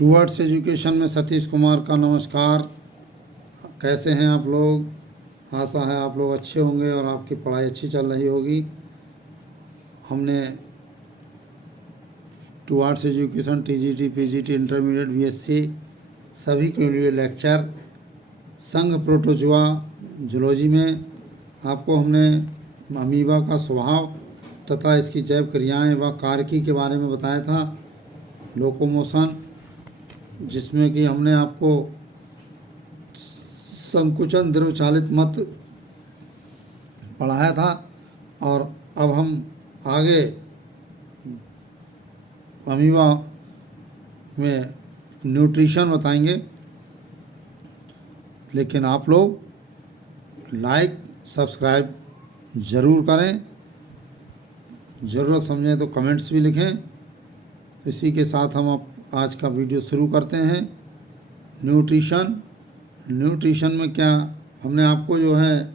Towards education में सतीश कुमार का नमस्कार। कैसे हैं आप लोग? आशा है आप लोग अच्छे होंगे और आपकी पढ़ाई अच्छी चल रही होगी। हमने towards education TGT, PGT, intermediate, BSc सभी के लिए लेक्चर संघ प्रोटोजुआ जूलॉजी में आपको हमने अमीबा का स्वभाव तथा इसकी जैव क्रियाएं व कार्यकी के बारे में बताया था। लोकोमोशन, जिसमें कि हमने आपको संकुचन द्रव चालित मत पढ़ाया था। और अब हम आगे अमीबा में न्यूट्रिशन बताएंगे। लेकिन आप लोग लाइक सब्सक्राइब ज़रूर करें, ज़रूरत समझें तो कमेंट्स भी लिखें। इसी के साथ हम आज का वीडियो शुरू करते हैं। न्यूट्रिशन में क्या हमने आपको जो है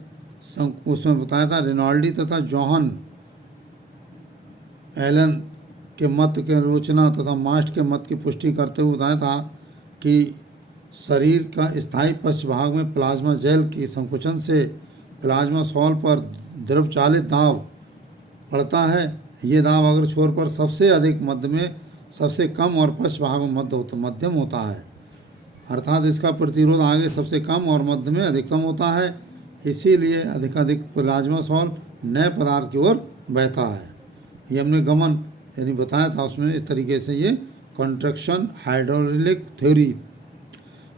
उसमें बताया था, रेनॉल्डी तथा जॉहन एलन के मत के आलोचना तथा मास्ट के मत की पुष्टि करते हुए बताया था कि शरीर का स्थायी पश्च भाग में प्लाज्मा जेल की संकुचन से प्लाज्मा सॉल पर द्रव चालित दाब पड़ता है। ये दाब अगर छोर पर सबसे अधिक, मध्य में सबसे कम और पश्च भाग में मध्यम होता है, अर्थात इसका प्रतिरोध आगे सबसे कम और मध्य में अधिकतम होता है। इसीलिए अधिकाधिक प्लाज्मा सॉल नए पदार्थ की ओर बहता है। ये हमने गमन यानी बताया था, उसमें इस तरीके से ये कॉन्ट्रैक्शन हाइड्रोलिक थ्योरी।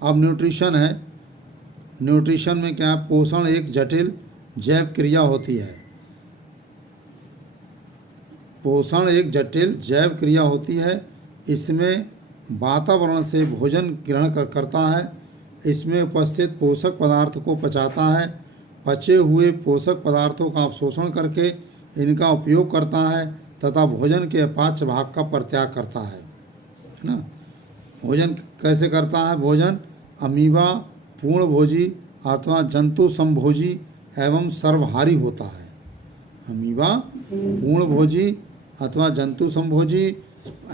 अब न्यूट्रिशन है। न्यूट्रिशन में क्या, पोषण एक जटिल जैव क्रिया होती है। पोषण एक जटिल जैव क्रिया होती है। इसमें वातावरण से भोजन ग्रहण करता है, इसमें उपस्थित पोषक पदार्थ को पचाता है, पचे हुए पोषक पदार्थों का अवशोषण करके इनका उपयोग करता है तथा भोजन के अपाच्य भाग का परित्याग करता है ना। भोजन कैसे करता है? भोजन अमीबा पूर्णभोजी अथवा जंतु संभोजी एवं सर्वहारी होता है। अमीबा पूर्णभोजी अथवा जंतु संभोजी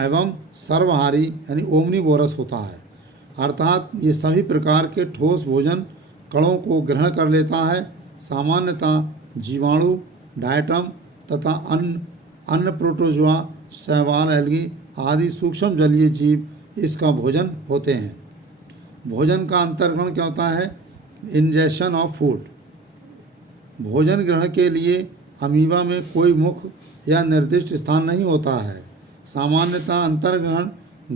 एवं सर्वहारी यानी ओमनीवोरस होता है, अर्थात ये सभी प्रकार के ठोस भोजन कणों को ग्रहण कर लेता है। सामान्यतः जीवाणु, डायटम तथा अन्य प्रोटोजुआ, शैवाल, एल्गी आदि सूक्ष्म जलीय जीव इसका भोजन होते हैं। भोजन का अंतर्ग्रहण क्या होता है? Injection of food. भोजन ग्रहण के लिए अमीबा में कोई मुख्य या निर्दिष्ट स्थान नहीं होता है। सामान्यतः अंतर्ग्रहण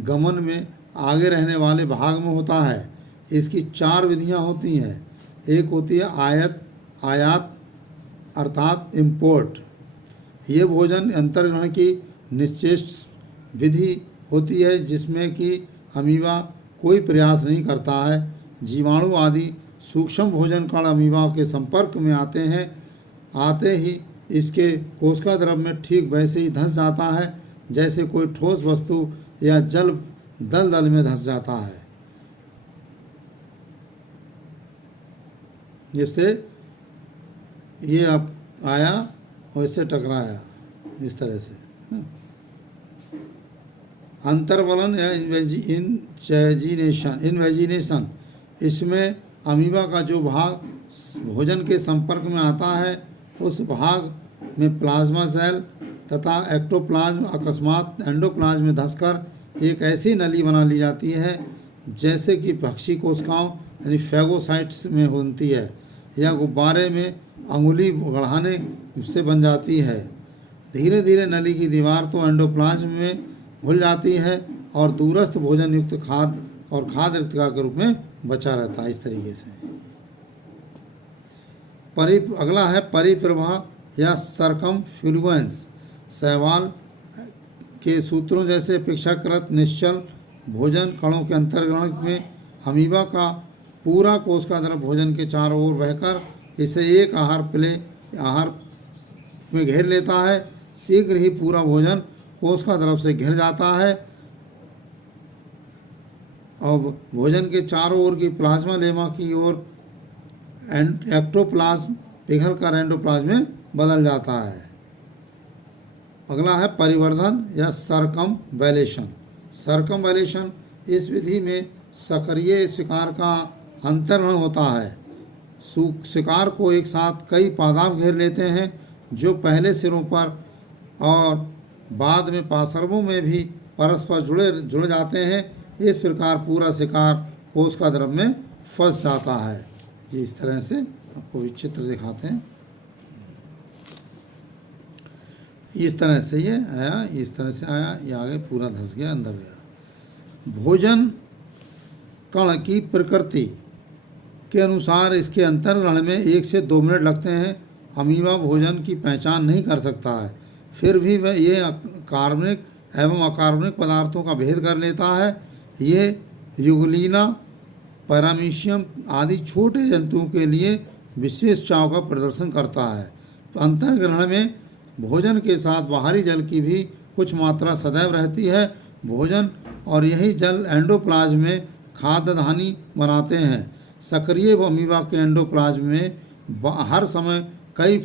गमन में आगे रहने वाले भाग में होता है। इसकी 4 विधियां होती हैं। एक होती है आयात अर्थात इम्पोर्ट। ये भोजन अंतर्ग्रहण की निश्चित विधि होती है, जिसमें कि अमीबा कोई प्रयास नहीं करता है। जीवाणु आदि सूक्ष्म भोजन कण अमीबा के संपर्क में आते हैं, आते ही इसके कोशिका द्रव में ठीक वैसे ही धंस जाता है जैसे कोई ठोस वस्तु या जल दलदल में धंस जाता है। जिससे ये अब आया और इससे टकराया, इस तरह से। अंतर्वलन या इन्वेजिनेशन, इसमें अमीबा का जो भाग भोजन के संपर्क में आता है उस भाग में प्लाज्मा सेल तथा एक्टोप्लाज्म अकस्मात एंडोप्लाज्म में धंसकर एक ऐसी नली बना ली जाती है जैसे कि पक्षी कोशिकाओं यानी फैगोसाइट्स में होती है, या गुब्बारे में अंगुली गढ़ाने से बन जाती है। धीरे धीरे नली की दीवार तो एंडोप्लाज्म में घुल जाती है और दूरस्थ भोजन युक्त खाद्य और खाद्य रिक्तिका के रूप में बचा रहता है। इस तरीके से अगला है परिप्रवाह या सरकमफ्लुएंस। शैवाल के सूत्रों जैसे अपेक्षाकृत निश्चल भोजन कणों के अंतर्ग्रहण में अमीबा का पूरा कोशिका द्रव भोजन के चारों ओर बहकर इसे एक आहार में घेर लेता है। शीघ्र ही पूरा भोजन कोशिका द्रव से घिर जाता है और भोजन के चारों ओर की प्लाज्मा लेमा की ओर एक्टोप्लाज्म पिघल कर एंडोप्लाज्म में बदल जाता है। अगला है परिवर्धन या सरकमवैलेशन। सरकमवैलेशन इस विधि में सक्रिय शिकार का अंतर्ग्रहण होता है। शिकार को एक साथ कई पादाप घेर लेते हैं जो पहले सिरों पर और बाद में पार्श्वों में भी परस्पर जुड़ जाते हैं। इस प्रकार पूरा शिकार कोशिका द्रव में फंस जाता है। ये इस तरह से आपको भी चित्र दिखाते हैं। इस तरह से ये आया, इस तरह से आया, ये आगे पूरा धंस गया, अंदर गया। भोजन कण की प्रकृति के अनुसार इसके अंतर्ग्रहण में 1 से 2 मिनट लगते हैं। अमीबा भोजन की पहचान नहीं कर सकता है, फिर भी वह ये कार्बनिक एवं अकार्बनिक पदार्थों का भेद कर लेता है। ये युगलीना, पैरामीशियम आदि छोटे जंतुओं के लिए विशेष चाव का प्रदर्शन करता है। तो अंतर्ग्रहण में भोजन के साथ बाहरी जल की भी कुछ मात्रा सदैव रहती है। भोजन और यही जल एंडोप्लाज्म में खाद्य धानी बनाते हैं। सक्रिय अमीबा के एंडोप्लाज्म में हर समय कई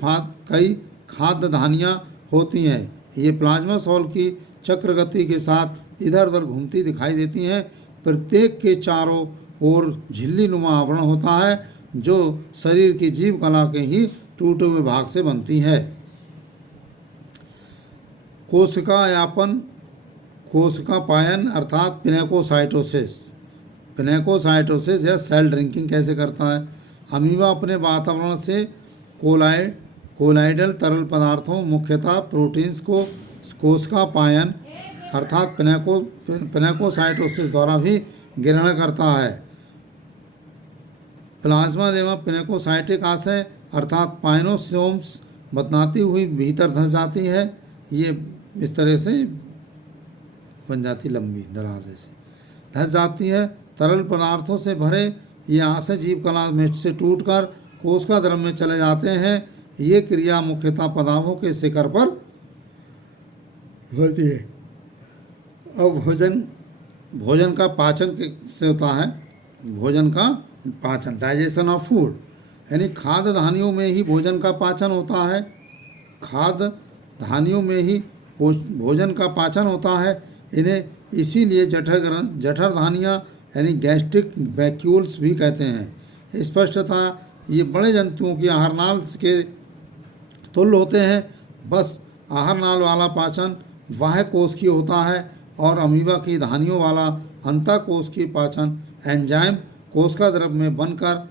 खाद्य धानियाँ होती हैं। ये प्लाज्मा सॉल की चक्र गति के साथ इधर उधर घूमती दिखाई देती हैं। प्रत्येक के चारों ओर झिल्ली नुमा आवरण होता है जो शरीर की जीव कला के ही टूटे हुए भाग से बनती है। कोशिका पायन अर्थात पिनेकोसाइटोसिस या सेल ड्रिंकिंग कैसे करता है। अमीबा अपने वातावरण से कोलाइडल तरल पदार्थों मुख्यतः प्रोटीन्स को कोशिका पायन अर्थात पिनेकोसाइटोसिस द्वारा भी ग्रहण करता है। प्लाज्मा एवं पिनेकोसाइटिक आशय अर्थात पाइनोसोम्स बतनाती हुई भीतर धंस जाती है। ये इस तरह से बन जाती, लंबी दरार जैसी धंस जाती है। तरल पदार्थों से भरे ये आशय जीव कला में से टूटकर कोशिका द्रव में चले जाते हैं। ये क्रिया मुख्यतः पदार्थों के शिखर पर होती है। अब भोजन का पाचन से होता है। भोजन का पाचन, डाइजेशन ऑफ फूड, यानी खाद्य धानियों में ही भोजन का पाचन होता है। खाद्य धानियों में ही भोजन का पाचन होता है। इन्हें इसीलिए जठर धानियाँ यानी गैस्ट्रिक वैक्यूल्स भी कहते हैं। स्पष्टतः ये बड़े जंतुओं की आहारनाल के तुल्य होते हैं। बस आहारनाल वाला पाचन बाह्य कोशिकीय होता है और अमीबा की धानियों वाला अंतःकोशिकीय पाचन एंजाइम कोशिका द्रव में बनकर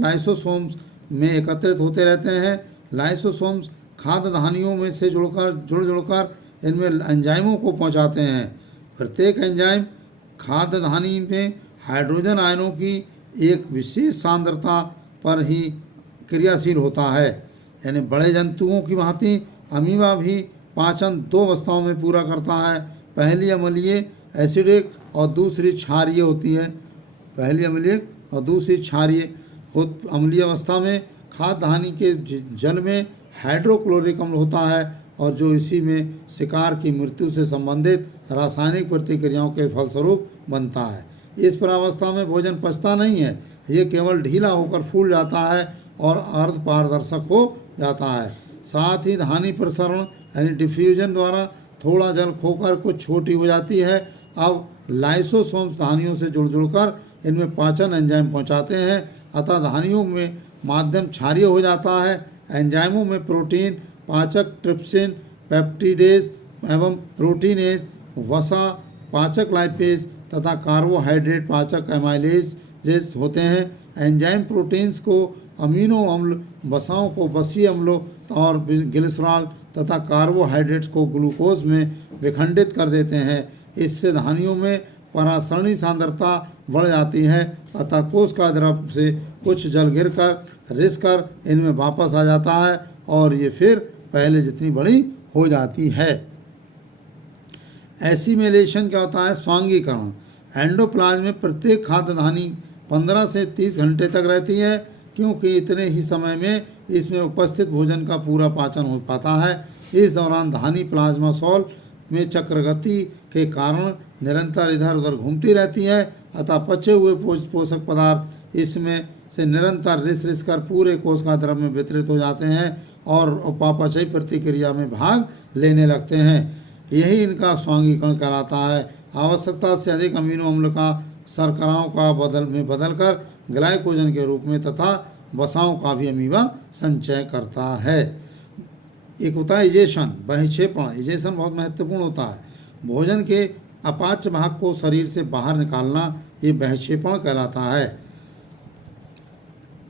लाइसोसोम्स में एकत्रित होते रहते हैं। लाइसोसोम्स खाद्य धानियों में से जुड़कर इनमें एंजाइमों को पहुंचाते हैं। प्रत्येक एंजाइम खाद्य धानी में हाइड्रोजन आयनों की एक विशेष सांद्रता पर ही क्रियाशील होता है। यानी बड़े जंतुओं की भांति अमीबा भी पाचन 2 अवस्थाओं में पूरा करता है। पहली अम्लीय एसिडिक और दूसरी क्षारीय होती है। पहली अम्लीय और दूसरी क्षारीय। अम्लीय अवस्था में खाद्य धानी के जल में हाइड्रोक्लोरिक अम्ल होता है और जो इसी में शिकार की मृत्यु से संबंधित रासायनिक प्रतिक्रियाओं के फलस्वरूप बनता है। इस प्रावस्था में भोजन पचता नहीं है, ये केवल ढीला होकर फूल जाता है और अर्ध पारदर्शक हो जाता है। साथ ही धानी प्रसरण यानी डिफ्यूजन द्वारा थोड़ा जल खोकर कुछ छोटी हो जाती है। अब लाइसोसोम्स धानियों से जुड़कर इनमें पाचन एंजाइम पहुंचाते हैं, अतः धानियों में माध्यम क्षारीय हो जाता है। एंजाइमों में प्रोटीन पाचक ट्रिप्सिन, पेप्टिडेज एवं प्रोटीनेज, वसा पाचक लाइपेज तथा कार्बोहाइड्रेट पाचक एमाइलेज जैसे होते हैं। एंजाइम प्रोटीन्स को अमीनो अम्ल, वसाओं को वसीय अम्लों और ग्लिसरॉल तथा कार्बोहाइड्रेट्स को ग्लूकोज में विखंडित कर देते हैं। इससे धानियों में परासरणी सांद्रता बढ़ जाती है, अतः कोशिका द्रव से कुछ जल रिसकर इनमें वापस आ जाता है और ये फिर पहले जितनी बड़ी हो जाती है। एसिमिलेशन क्या होता है? स्वांगीकरण। एंडोप्लाज्म में प्रत्येक खाद्य धानी 15 से 30 घंटे तक रहती है, क्योंकि इतने ही समय में इसमें उपस्थित भोजन का पूरा पाचन हो पाता है। इस दौरान धानी प्लाज्मा सॉल में चक्रगति के कारण निरंतर इधर उधर घूमती रहती है, अतः पचे हुए पोषक पदार्थ इसमें से निरंतर रिस कर पूरे कोशिका द्रव में वितरित हो जाते हैं और उपापचयी प्रतिक्रिया में भाग लेने लगते हैं। यही इनका स्वांगीकरण कहलाता है। आवश्यकता से अधिक अमीनो अम्ल का शर्कराओं का बदलकर ग्लाइकोजन के रूप में तथा वसाओं का भी अमीबा संचय करता है। एक होता है इजेशन, बहिक्षेपण। इजेशन बहुत महत्वपूर्ण होता है। भोजन के अपाच्य भाग को शरीर से बाहर निकालना, ये बहिक्षेपण कहलाता है।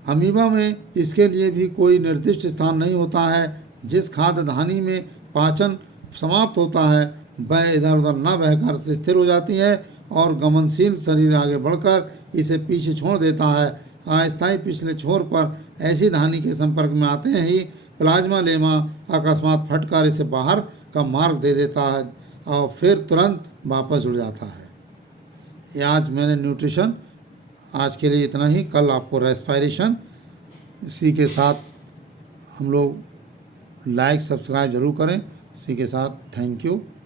अमीबा में इसके लिए भी कोई निर्दिष्ट स्थान नहीं होता है। जिस खाद्य धानी में पाचन समाप्त होता है वह इधर उधर न बहकर से स्थिर हो जाती है और गमनशील शरीर आगे बढ़कर इसे पीछे छोड़ देता है। अस्थायी पिछले छोर पर ऐसी धानी के संपर्क में आते ही प्लाज्मा लेमा अकस्मात फटकर इसे बाहर का मार्ग दे देता है और फिर तुरंत वापस जुड़ जाता है। ये आज मैंने न्यूट्रिशन, आज के लिए इतना ही। कल आपको रेस्पिरेशन। इसी के साथ हम लोग लाइक सब्सक्राइब जरूर करें। इसी के साथ थैंक यू।